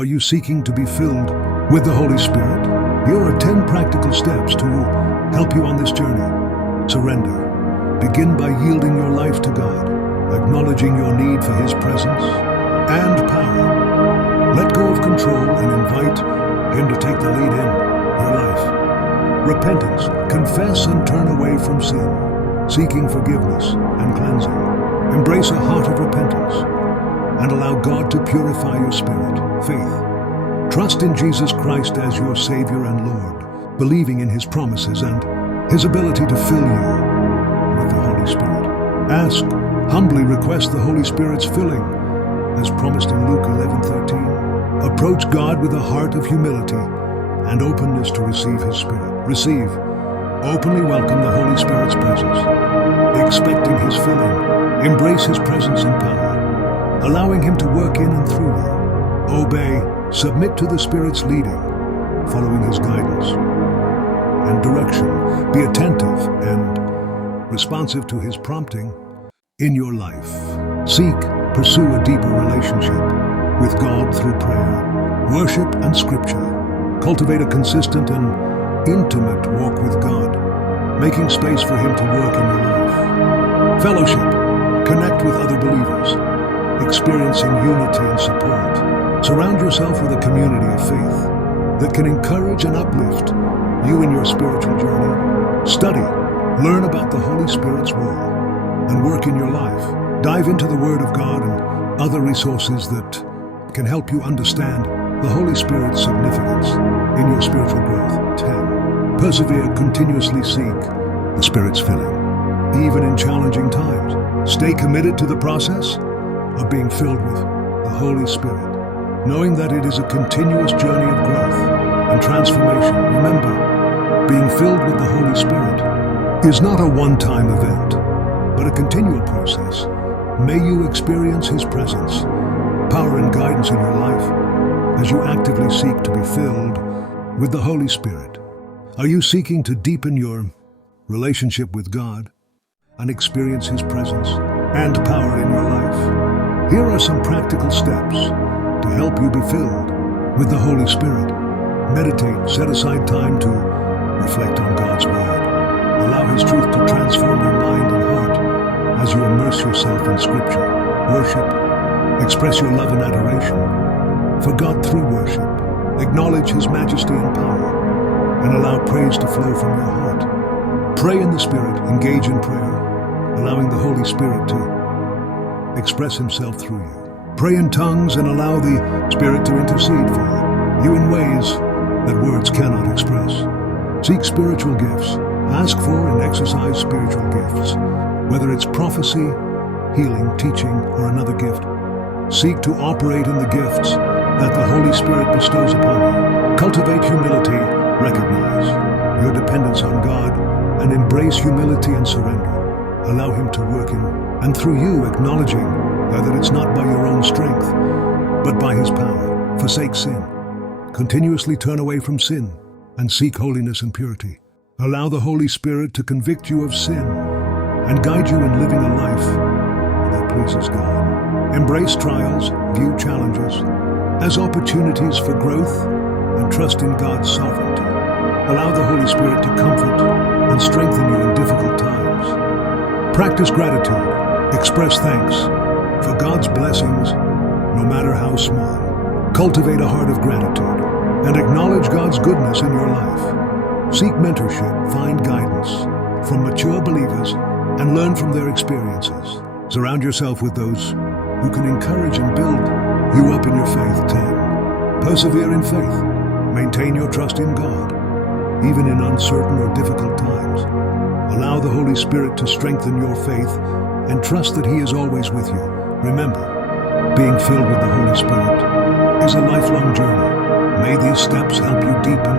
Are you seeking to be filled with the Holy Spirit? Here are 10 practical steps to help you on this journey. Surrender. Begin by yielding your life to God, acknowledging your need for His presence and power. Let go of control and invite Him to take the lead in your life. Repentance. Confess and turn away from sin, seeking forgiveness and cleansing. Embrace a heart of repentance and allow God to purify your spirit. Faith. Trust in Jesus Christ as your Savior and Lord, believing in His promises and His ability to fill you with the Holy Spirit. Ask, humbly request the Holy Spirit's filling, as promised in Luke 11:13. Approach God with a heart of humility and openness to receive His Spirit. Receive. Openly welcome the Holy Spirit's presence, expecting His filling. Embrace His presence and power, allowing Him to work in and through you. Obey. Submit to the Spirit's leading, following His guidance and direction. Be attentive and responsive to His prompting in your life. Seek, pursue a deeper relationship with God through prayer, worship, and Scripture. Cultivate a consistent and intimate walk with God, making space for Him to work in your life. Fellowship. Connect with other believers, experiencing unity and support. Surround yourself with a community of faith that can encourage and uplift you in your spiritual journey. Study. Learn about the Holy Spirit's role and work in your life. Dive into the Word of God and other resources that can help you understand the Holy Spirit's significance in your spiritual growth. 10. Persevere. Continuously seek the Spirit's filling, even in challenging times. Stay committed to the process of being filled with the Holy Spirit, knowing that it is a continuous journey of growth and transformation. Remember, being filled with the Holy Spirit is not a one-time event, but a continual process. May you experience His presence, power, and guidance in your life as you actively seek to be filled with the Holy Spirit. Are you seeking to deepen your relationship with God and experience His presence and power in your life? Here are some practical steps to help you be filled with the Holy Spirit. Meditate. Set aside time to reflect on God's Word. Allow His truth to transform your mind and heart as you immerse yourself in Scripture. Worship. Express your love and adoration for God through worship. Acknowledge His majesty and power and allow praise to flow from your heart. Pray in the Spirit. Engage in prayer, allowing the Holy Spirit to express Himself through you. Pray in tongues and allow the Spirit to intercede for you in ways that words cannot express. Seek spiritual gifts. Ask for and exercise spiritual gifts, whether it's prophecy, healing, teaching, or another gift. Seek to operate in the gifts that the Holy Spirit bestows upon you. Cultivate humility. Recognize your dependence on God and embrace humility and surrender. Allow Him to work in and through you, acknowledging that it's not by your own strength, but by His power. Forsake sin. Continuously turn away from sin and seek holiness and purity. Allow the Holy Spirit to convict you of sin and guide you in living a life that pleases God. Embrace trials, view challenges as opportunities for growth, and trust in God's sovereignty. Allow the Holy Spirit to comfort and strengthen you in difficult times. Practice gratitude. Express thanks for God's blessings, no matter how small. Cultivate a heart of gratitude and acknowledge God's goodness in your life. Seek mentorship, find guidance from mature believers, and learn from their experiences. Surround yourself with those who can encourage and build you up in your faith. 10. Persevere in faith. Maintain your trust in God, even in uncertain or difficult times. Allow the Holy Spirit to strengthen your faith and trust that He is always with you. Remember, being filled with the Holy Spirit is a lifelong journey. May these steps help you deepen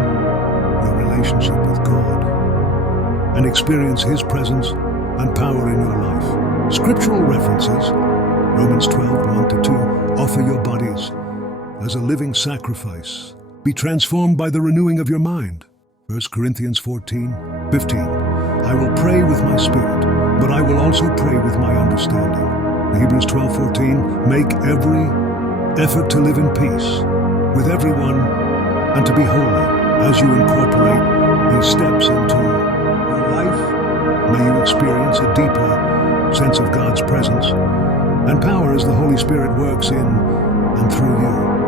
your relationship with God and experience His presence and power in your life. Scriptural references. Romans 12:1-2. Offer your bodies as a living sacrifice. Be transformed by the renewing of your mind. 1 Corinthians 14:15. I will pray with my spirit, but I will also pray with my understanding. Hebrews 12:14. Make every effort to live in peace with everyone, and to be holy. As you incorporate these steps into your life, may you experience a deeper sense of God's presence and power as the Holy Spirit works in and through you.